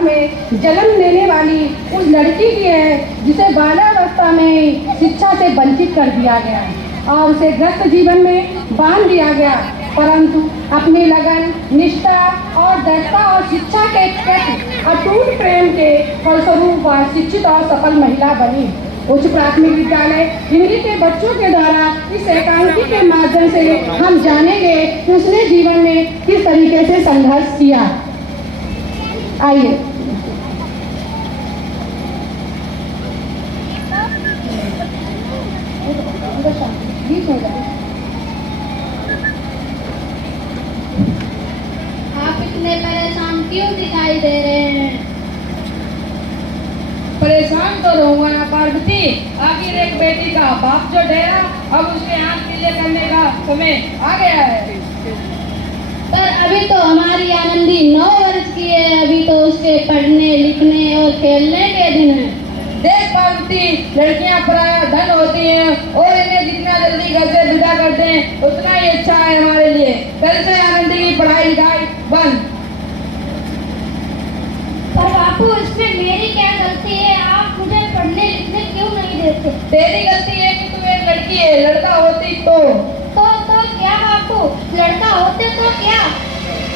परिवार में जन्म लेने वाली उस लड़की की है जिसे बाल्यावस्था में शिक्षा से वंचित कर दिया गया और उसे ग्रस्त जीवन में बांध दिया गया, परंतु अपनी लगन, निष्ठा और दृढ़ता और शिक्षा के प्रति अटूट प्रेम के फलस्वरूप वह शिक्षित और सफल महिला बनी। उच्च प्राथमिक विद्यालय हिंदी के बच्चों के द्वारा इस एकांकी के माध्यम से हम जानेंगे कि उसने जीवन में किस तरीके से संघर्ष किया। आइए। आप इतने परेशान क्यों दिखाई दे रहे हैं? परेशान तो रहूंगा ना पार्वती, आखिर एक बेटी का बाप जो डेरा, अब उसके आंख नीले करने का समय आ गया है। पर अभी तो हमारी आनंदी 9 वर्ष की है, अभी तो उसके पढ़ने लिखने और खेलने के दिन है। देख पार्वती, लड़कियां पराया धन होती हैं और इन्हें जितना जल्दी घर से विदा कर दें उतना ही अच्छा है हमारे लिए। कल से आनंदी की पढ़ाई लिखाई बंद। पर बापू, इसमें मेरी क्या गलती है? आप मुझे पढ़ने लिखने क्यों नहीं देते? तेरी गलती है कि तू एक लड़की है, लड़का होती तो क्या बापू? लड़का होते तो क्या?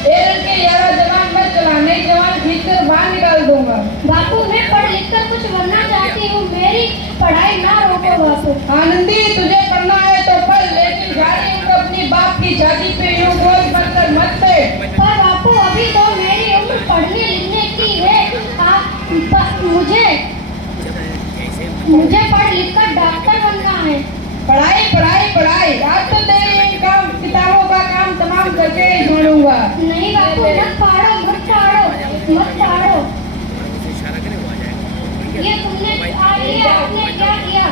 ये लड़के यारा जवान मत चला, नहीं जवान खींच कर बाहर निकाल दूंगा। बापू, मैं पढ़ लिख कर कुछ बनना चाहती हूँ, मेरी पढ़ाई ना रोको बापू। आनंदी, तुझे पढ़ना है तो पढ़, लेकिन जारी उम्र अपनी बाप की छाती पे यूं बोझ बनकर मत बैठ। पर बापू, अभी तो मेरी उम्र पढ़ने लिखने की है। मुझे पढ़ लिख कर डॉक्टर बनना है। पढ़ाई पढ़ाई पढ़ाई, आज तो तेरे काम किताबों का काम तमाम करके ही छोड़ूंगा। नहीं बापू, मत फाड़ो मत फाड़ो मत फाड़ो। ये आपने क्या किया?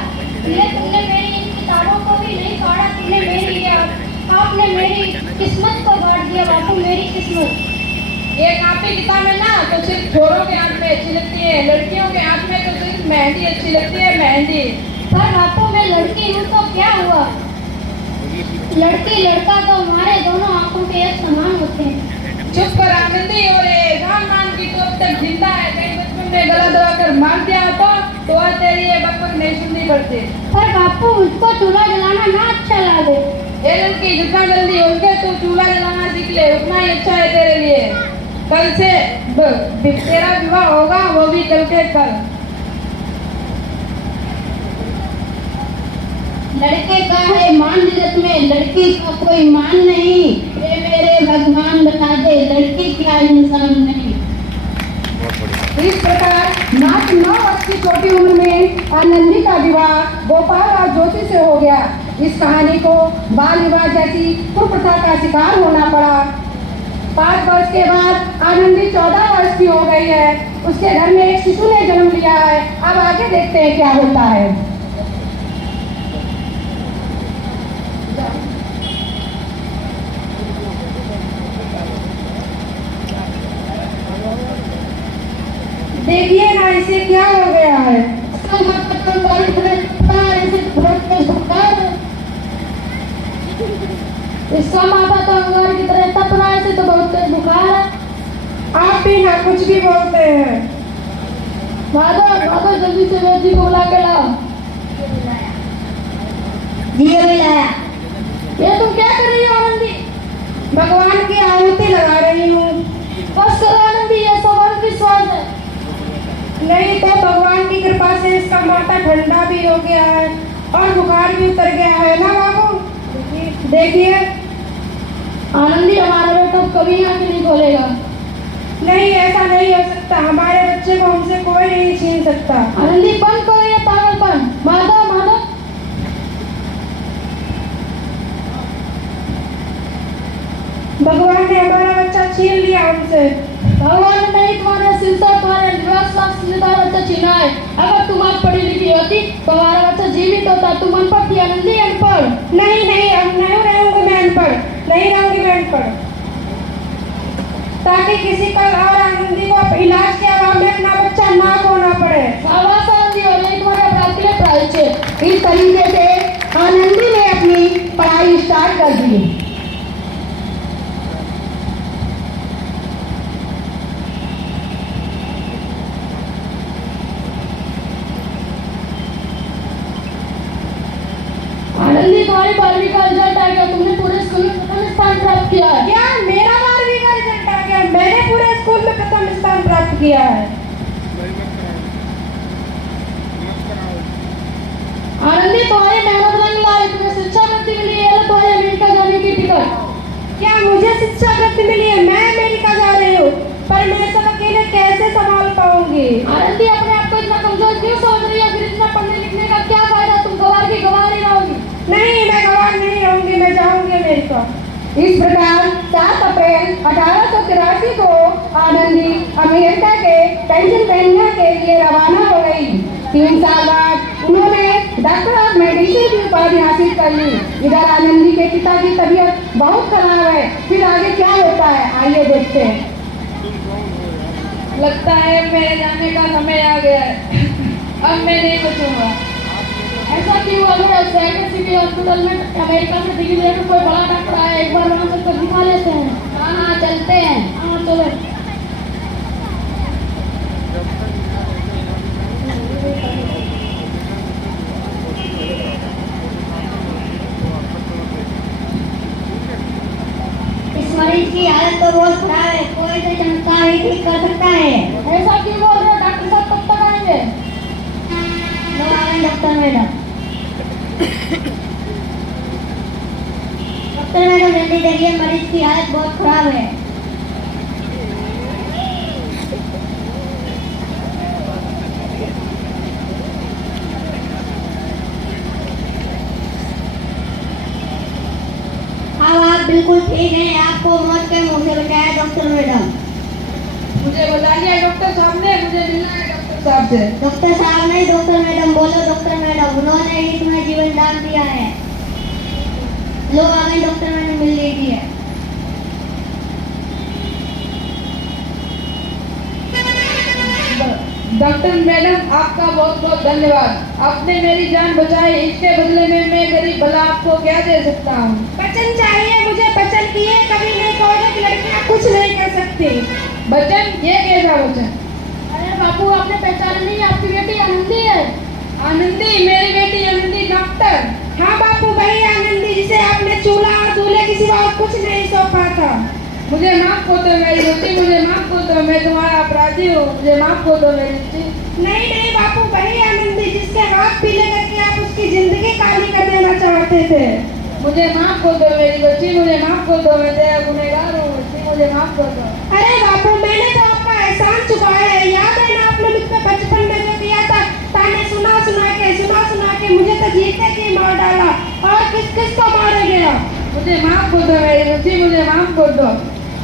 ये तुमने मेरी इन किताबों को भी नहीं फाड़ा, तुमने मेरी आपने मेरी किस्मत को काट दिया बापू, मेरी किस्मत। ये कॉपी किताब है ना, तो सिर्फ छोरों के हाथ में अच्छी लगती है, लड़कियों के हाथ में तो सिर्फ मेहंदी अच्छी लगती है, मेहंदी। पर बापू, मैं लड़की हूँ तो क्या हुआ? लड़की लड़का तो हमारे दोनों आंखों के एक समान होते हैं। चुप कर आनंदी, और ये खानदान की तो अब तक जिंदा है, कहीं बचपन में गला दबा कर मार दिया होता तो आज तेरी ये बकबक नहीं सुननी पड़ती। पर बापू, उसको चूल्हा जलाना ना अच्छा लगे। ये लड़की जितना जल्दी हो सके तो चूल्हा जलाना सीख ले, उतना ही अच्छा है तेरे लिए। कल से तेरा विवाह होगा, वो भी कल के कल। लड़के का है मान जगत में, लड़की का कोई मान नहीं। ये मेरे भगवान बता दे, लड़की क्या इंसान नहीं। इस प्रकार मात्र 9 वर्ष की छोटी उम्र में आनंदी का विवाह गोपाल और ज्योति से हो गया। इस कहानी को बाल विवाह जैसी कुप्रथा का शिकार होना पड़ा। 5 वर्ष के बाद आनंदी 14 वर्ष की हो गई है। उसके घर में एक शिशु ने जन्म लिया है। अब आगे देखते हैं क्या होता है। देखिए ना, इसे क्या हो गया है। इसका माथा तो अंगार की तरह तप रहा है, इसे तो बहुत तेज बुखार है। आप भी ना कुछ भी बोलते हैं। माधव जल्दी से वेद जी को बुला के लाओ। ये तुम क्या कर रही हो आनंदी? भगवान की आहुति लगा रही हूँ। बस करो आनंदी, ये सब अंधविश्वास है। नहीं तो भगवान की कृपा से इसका माथा ठंडा भी हो गया है और बुखार भी उतर गया है ना बाबू। देखिए आनंदी, हमारा बेटा कभी आंखें नहीं खोलेगा। नहीं, ऐसा नहीं हो सकता। हमारे बच्चे को हमसे कोई नहीं छीन सकता। आनंदी, बंद करो ये पागलपन। माधव भगवान ने हमारा बच्चा छीन लिया हमसे। भगवान ने नहीं, तुम्हारे सिर से तुम्हारे बच्चा छीना है। अगर तुम आज पढ़ी लिखी होती तो हमारा बच्चा जीवित होता। तुम अनपढ़ थी आनंदी, अनपढ़। नहीं नहीं, अब नहीं रहूंगी मैं अनपढ़, नहीं रहूंगी मैं अनपढ़, ताकि किसी कल और आनंदी को इलाज के अभाव में अपना बच्चा ना खोना पड़े। शाबाश आनंदी, और नहीं तुम्हारे अपराध के लिए प्राइज है। इस तरीके से आनंदी ने अपनी पढ़ाई स्टार्ट कर दी। किया है? क्या मेरा 12वीं का रिजल्ट आ गया? मैंने पूरे स्कूल में प्रथम स्थान प्राप्त किया है। आनंदी, तुम्हारी मेहनत रंग लाई, तुम्हें शिक्षा वृत्ति मिली है, लो तुम्हारी अमेरिका जाने की टिकट। क्या मुझे शिक्षा वृत्ति मिली है? मैं अमेरिका जा रही हूँ, पर मैं सब अकेले कैसे संभाल पाऊंगी? आनंदी, अपने आप को इतना कमजोर क्यों समझ रही हो? फिर इतना पढ़ने लिखने का क्या फायदा? तुम गवार की गवार ही रहोगी। नहीं, मैं गवार नहीं रहूंगी, मैं जाऊंगी अमेरिका। इस प्रकार 7 अप्रैल 1883 को आनंदी अमेरिका के पेंसिल्वेनिया के लिए रवाना हो गई। 3 साल बाद उन्होंने डॉक्टर ऑफ मेडिसिन की उपाधि हासिल कर ली। इधर आनंदी के पिता की तबीयत बहुत खराब है। फिर आगे क्या होता है, आइए देखते हैं। लगता है मेरे जाने का समय आ गया है। अब मैं नहीं बचूंगा। ऐसा क्यों? अगर सेंट्रल सिटी हॉस्पिटल में अमेरिका से डिग्री लेकर कोई बड़ा डॉक्टर आया, एक बार वहाँ चलकर दिखा लेते हैं। हाँ चलते हैं। हाँ चलो। इस मरीज की हालत तो बहुत खराब है, कोई तो चमत्कार ही ठीक कर सकता है। ऐसा क्यों बोल रहे हो? डॉक्टर साहब कब तक आएंगे? लो आ गए डॉक्टर मैडम। डॉक्टर मैडम जल्दी देखिए, मरीज की हालत बहुत खराब है। हाँ आप बिल्कुल ठीक हैं, आपको मौत के मुंह से बचाया डॉक्टर मैडम। मुझे बता दिया डॉक्टर साहब ने, मुझे मिलना है डॉक्टर साहब से। डॉक्टर साहब नहीं, डॉक्टर मैडम बोलो। डॉक्टर मैडम, उन्होंने ही तुम्हें जीवन दान दिया है। लो आ गए डॉक्टर मैडम, मिल लीजिए। डॉक्टर मैडम, आपका बहुत बहुत धन्यवाद। आपने मेरी जान बचाई, इसके बदले में मैं गरीब भला आपको क्या दे सकता हूँ? वचन चाहिए मुझे, वचन किए कभी नहीं कहोगे कि लड़कियां कुछ नहीं कर सकती। वचन? ये कैसा वचन? अरे बापू, आपने पहचाना नहीं? आपकी बेटी आनंदी है। आनंदी? मेरी बेटी आनंदी डॉक्टर? हाँ बापू, वही आनंदी जिसे आपने चूल्हा और दूल्हे के सिवा और कुछ नहीं सौंपा था। मुझे माफ कर दो मेरी बेटी, मुझे माफ कर दो। मैं तुम्हारा अपराधी हूँ, मुझे माफ कर दो मेरी बेटी। नहीं नहीं बापू, वही आनंदी जिसके हाथ पीले करके आप उसकी जिंदगी काली कर देना चाहते थे। मुझे माफ कर दो मेरी बच्ची, मुझे माफ कर दो। मैं तेरा गुनहगार हूँ बच्ची, मुझे माफ कर दो। अरे बापू, मैंने तो आपका एहसान चुकाया है। याद है ना आपने मुझ पे बचपन में जो किया था? ताने सुना सुना के मुझे तो जीते जी मार डाला। और किस किस को मारा गया? मुझे माफ कर दो मेरी बच्ची, मुझे माफ कर दो।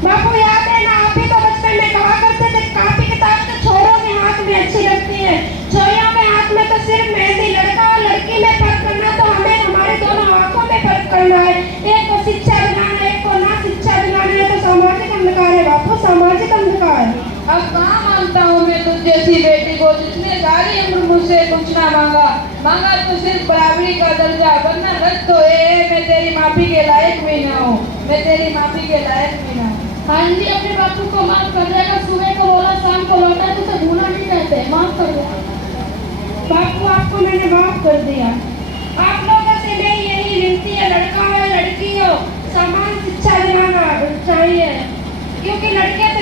बापू याद है ना, आप ही तो बचपन में कहा करते थे कॉपी किताब तो छोरों के हाथ में अच्छी लगती है, छोरियों के हाथ में तो सिर्फ मेहंदी। लड़का और लड़की में फर्क करना तो हमें हमारे दोनों आंखों में फर्क करना है। एक को शिक्षा दिलाना है, एक को ना शिक्षा दिलाना है, तो सामाजिक अंधकार है बापू, सामाजिक अंधकार। अब कहाँ मानता हूँ मैं तुझ जैसी बेटी को, जिसने सारी उम्र मुझसे कुछ ना मांगा तो सिर्फ बराबरी का दर्जा, वरना रद्द तो मैं तेरी माफी के लायक भी ना हूँ, मैं तेरी माफी के लायक भी ना हूँ। हाँ जी, अपने बापू को माफ कर देगा। सुबह को बोला, शाम को लौटा, तो उसे भूला नहीं कहते। माफ कर दो बापू, आपको मैंने माफ कर दिया। आप लोगों से मेरी यही विनती है, लड़का हो या लड़की हो, समान शिक्षा दिलाना चाहिए, क्योंकि लड़के तो